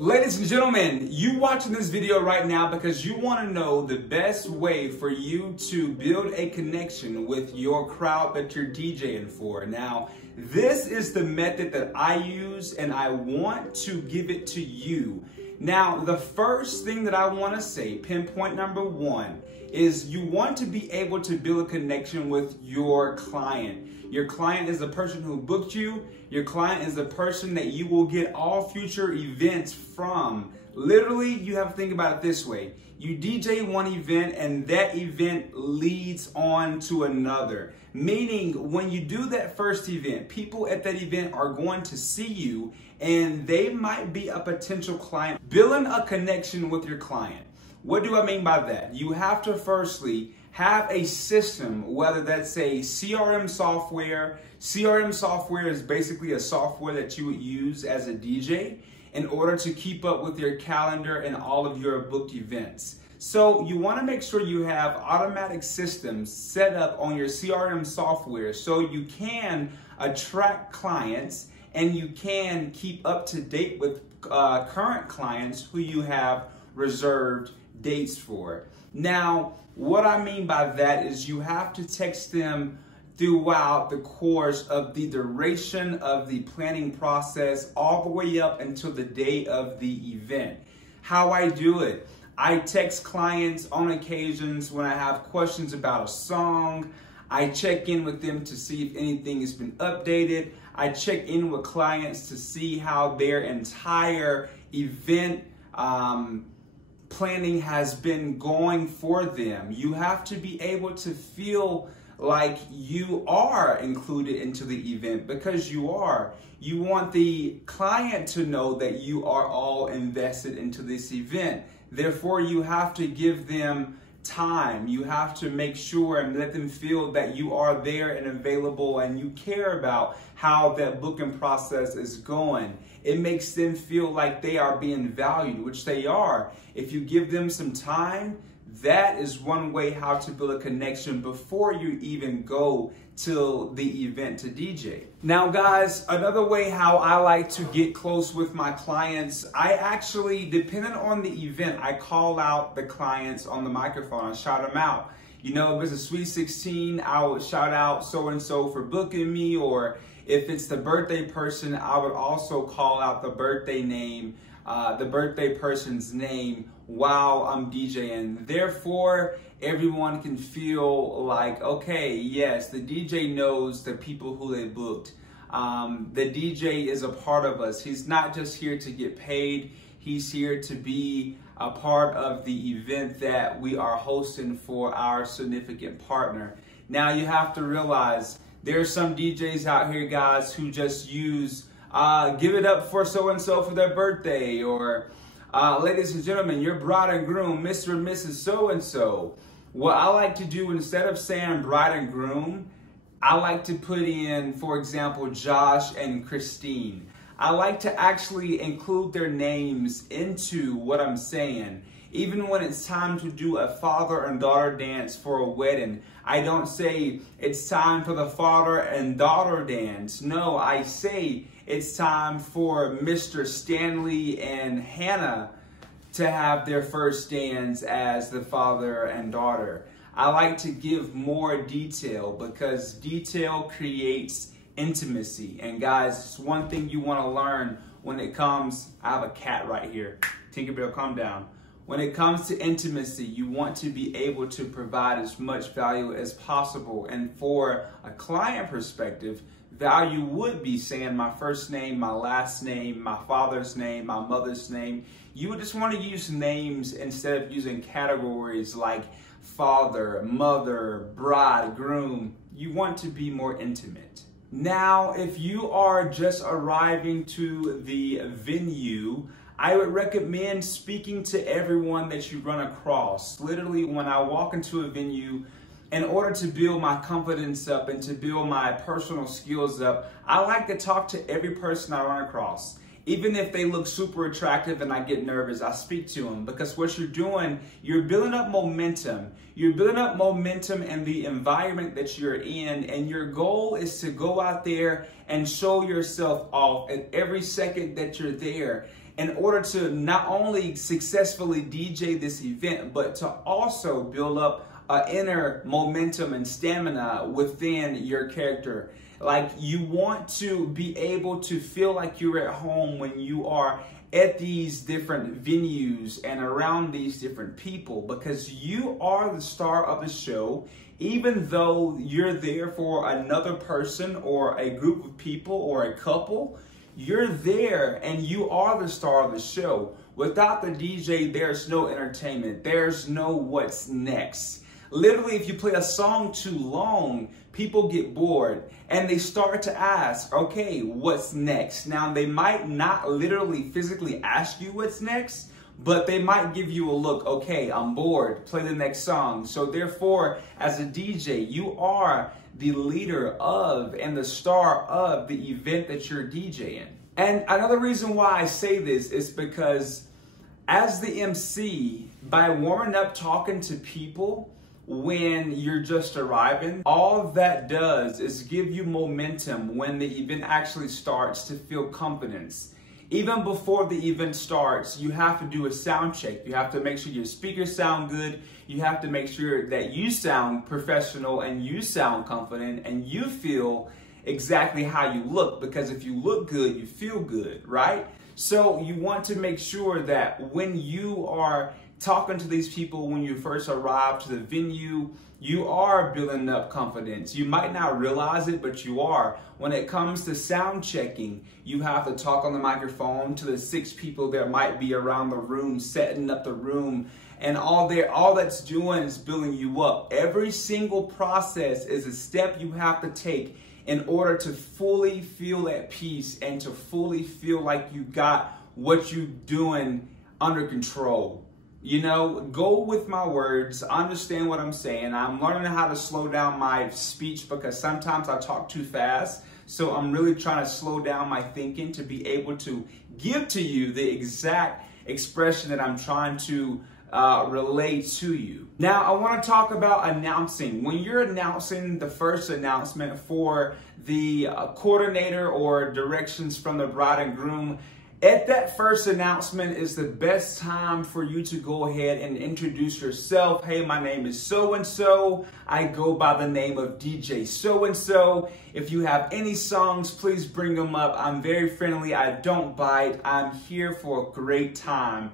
Ladies and gentlemen, you watching this video right now because you want to know the best way for you to build a connection with your crowd that you're DJing for. Now, this is the method that I use and I want to give it to you. Now, the first thing that I want to say, pinpoint number one, is you want to be able to build a connection with your client. Your client is the person who booked you. Your client is the person that you will get all future events from. Literally, you have to think about it this way. You DJ one event and that event leads on to another. Meaning, when you do that first event, people at that event are going to see you and they might be a potential client. Building a connection with your client. What do I mean by that? You have to firstly have a system, whether that's a CRM software. CRM software is basically a software that you would use as a DJ in order to keep up with your calendar and all of your booked events. So you want to make sure you have automatic systems set up on your CRM software so you can attract clients and you can keep up to date with current clients who you have reserved dates for. Now, what I mean by that is you have to text them throughout the course of the duration of the planning process all the way up until the day of the event. How I do it, I text clients on occasions when I have questions about a song. I check in with them to see if anything has been updated. I check in with clients to see how their entire event planning has been going for them. You have to be able to feel like you are included into the event because you are. You want the client to know that you are all invested into this event. Therefore, you have to give them time. You have to make sure and let them feel that you are there and available and you care about how that booking process is going. It makes them feel like they are being valued, which they are. If you give them some time, that is one way how to build a connection before you even go to the event to DJ. Now guys, another way how I like to get close with my clients, I actually, depending on the event, I call out the clients on the microphone and shout them out. You know, if it's a Sweet 16, I would shout out so-and-so for booking me, or if it's the birthday person, I would also call out the birthday name, the birthday person's name while I'm DJing. Therefore, everyone can feel like, okay, yes, the DJ knows the people who they booked. The DJ is a part of us. He's not just here to get paid. He's here to be a part of the event that we are hosting for our significant partner. Now, you have to realize there are some DJs out here, guys, who just use give it up for so-and-so for their birthday, or ladies and gentlemen, your bride and groom, Mr. and Mrs. So-and-so. What I like to do, instead of saying bride and groom, I like to put in, for example, Josh and Christine. I like to actually include their names into what I'm saying. Even when it's time to do a father and daughter dance for a wedding, I don't say it's time for the father and daughter dance. No, I say it's time for Mr. Stanley and Hannah to have their first dance as the father and daughter. I like to give more detail because detail creates intimacy. And guys, it's one thing you want to learn when it comes, I have a cat right here. Tinkerbell, calm down. When it comes to intimacy, you want to be able to provide as much value as possible. And for a client perspective, value would be saying my first name, my last name, my father's name, my mother's name. You would just want to use names instead of using categories like father, mother, bride, groom. You want to be more intimate. Now, if you are just arriving to the venue, I would recommend speaking to everyone that you run across. Literally, when I walk into a venue, in order to build my confidence up and to build my personal skills up, I like to talk to every person I run across. Even if they look super attractive and I get nervous, I speak to them, because what you're doing, you're building up momentum. You're building up momentum in the environment that you're in, and your goal is to go out there and show yourself off at every second that you're there. in order to not only successfully DJ this event, but to also build up inner momentum and stamina within your character. Like, you want to be able to feel like you're at home when you are at these different venues and around these different people, because you are the star of the show. Even though you're there for another person or a group of people or a couple, you're there and you are the star of the show. Without the DJ, there's no entertainment. There's no what's next. Literally, if you play a song too long, people get bored and they start to ask, okay, what's next? Now, they might not literally physically ask you what's next, but they might give you a look. Okay, I'm bored, play the next song. So therefore, as a DJ, you are the leader of and the star of the event that you're DJing. And another reason why I say this is because as the MC, by warming up talking to people when you're just arriving, all that does is give you momentum when the event actually starts to feel confidence. Even before the event starts, you have to do a sound check. You have to make sure your speakers sound good. You have to make sure that you sound professional and you sound confident and you feel exactly how you look, because if you look good, you feel good, right? So you want to make sure that when you are talking to these people when you first arrive to the venue, you are building up confidence. You might not realize it, but you are. When it comes to sound checking, you have to talk on the microphone to the 6 people that might be around the room, setting up the room, and all that's doing is building you up. Every single process is a step you have to take in order to fully feel at peace and to fully feel like you got what you're doing under control. You know, go with my words, understand what I'm saying. I'm learning how to slow down my speech because sometimes I talk too fast. So I'm really trying to slow down my thinking to be able to give to you the exact expression that I'm trying to relate to you. Now, I want to talk about announcing. When you're announcing the first announcement for the coordinator or directions from the bride and groom, at that first announcement is the best time for you to go ahead and introduce yourself. Hey, my name is so-and-so. I go by the name of DJ so-and-so. If you have any songs, please bring them up. I'm very friendly. I don't bite. I'm here for a great time.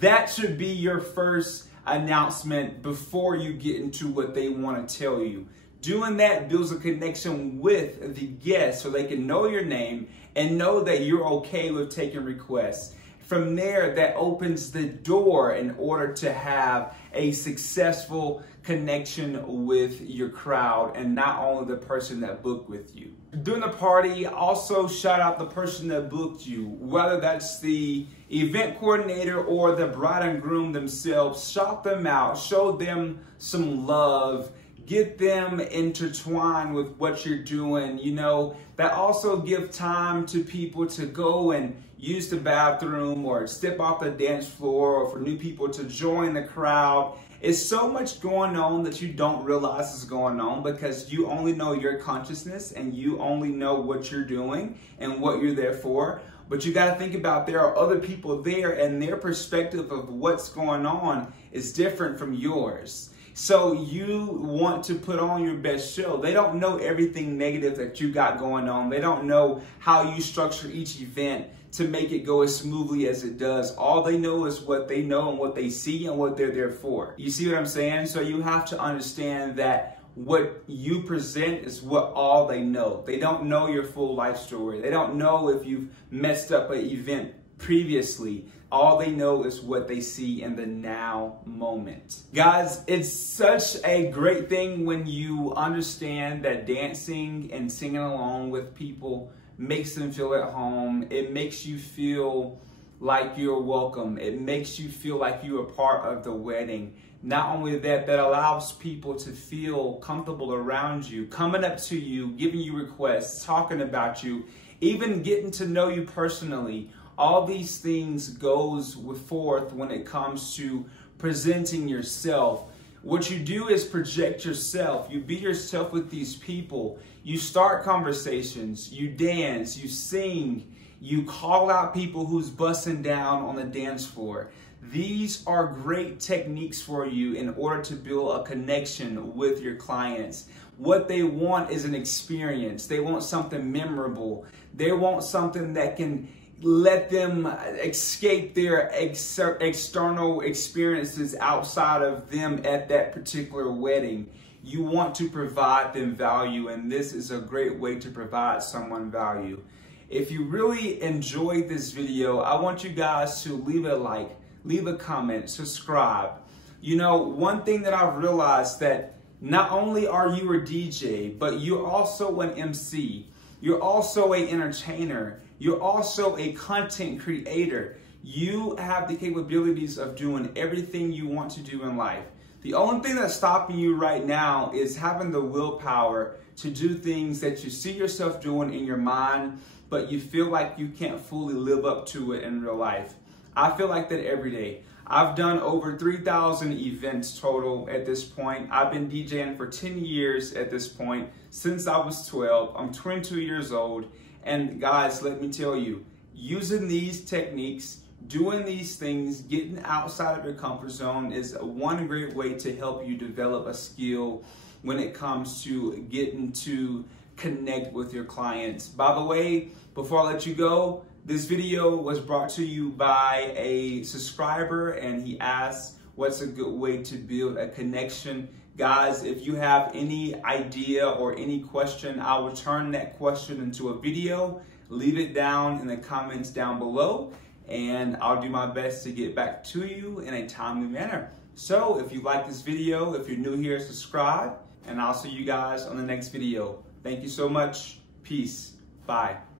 That should be your first announcement before you get into what they want to tell you. Doing that builds a connection with the guests so they can know your name and know that you're okay with taking requests. From there, that opens the door in order to have a successful connection with your crowd and not only the person that booked with you. During the party, also shout out the person that booked you, whether that's the event coordinator or the bride and groom themselves. Shout them out, show them some love. Get them intertwined with what you're doing. You know, that also give time to people to go and use the bathroom or step off the dance floor, or for new people to join the crowd. It's so much going on that you don't realize is going on because you only know your consciousness and you only know what you're doing and what you're there for. But you got to think about there are other people there and their perspective of what's going on is different from yours. So you want to put on your best show. They don't know everything negative that you got going on. They don't know how you structure each event to make it go as smoothly as it does. All they know is what they know and what they see and what they're there for. You see what I'm saying? So you have to understand that what you present is what all they know. They don't know your full life story. They don't know if you've messed up an event previously. All they know is what they see in the now moment. Guys, it's such a great thing when you understand that dancing and singing along with people makes them feel at home. It makes you feel like you're welcome. It makes you feel like you're a part of the wedding. Not only that, that allows people to feel comfortable around you, coming up to you, giving you requests, talking about you, even getting to know you personally. All these things goes forth when it comes to presenting yourself. What you do is project yourself. You be yourself with these people. You start conversations, you dance, you sing, You call out people who's busting down on the dance floor. These are great techniques for you in order to build a connection with your clients. What they want is an experience. They want something memorable. They want something that can let them escape their external experiences outside of them at that particular wedding. You want to provide them value, and this is a great way to provide someone value. If you really enjoyed this video, I want you guys to leave a like, leave a comment, subscribe. You know, one thing that I've realized that not only are you a DJ, but you're also an MC. You're also an entertainer. You're also a content creator. You have the capabilities of doing everything you want to do in life. The only thing that's stopping you right now is having the willpower to do things that you see yourself doing in your mind, but you feel like you can't fully live up to it in real life. I feel like that every day. I've done over 3,000 events total at this point. I've been DJing for 10 years at this point, since I was 12. I'm 22 years old. And guys, let me tell you, using these techniques, doing these things, getting outside of your comfort zone is one great way to help you develop a skill when it comes to getting to connect with your clients. By the way, before I let you go, this video was brought to you by a subscriber, and he asked what's a good way to build a connection. Guys, if you have any idea or any question, I will turn that question into a video. Leave it down in the comments down below, and I'll do my best to get back to you in a timely manner. So if you like this video, if you're new here, subscribe, and I'll see you guys on the next video. Thank you so much. Peace. Bye.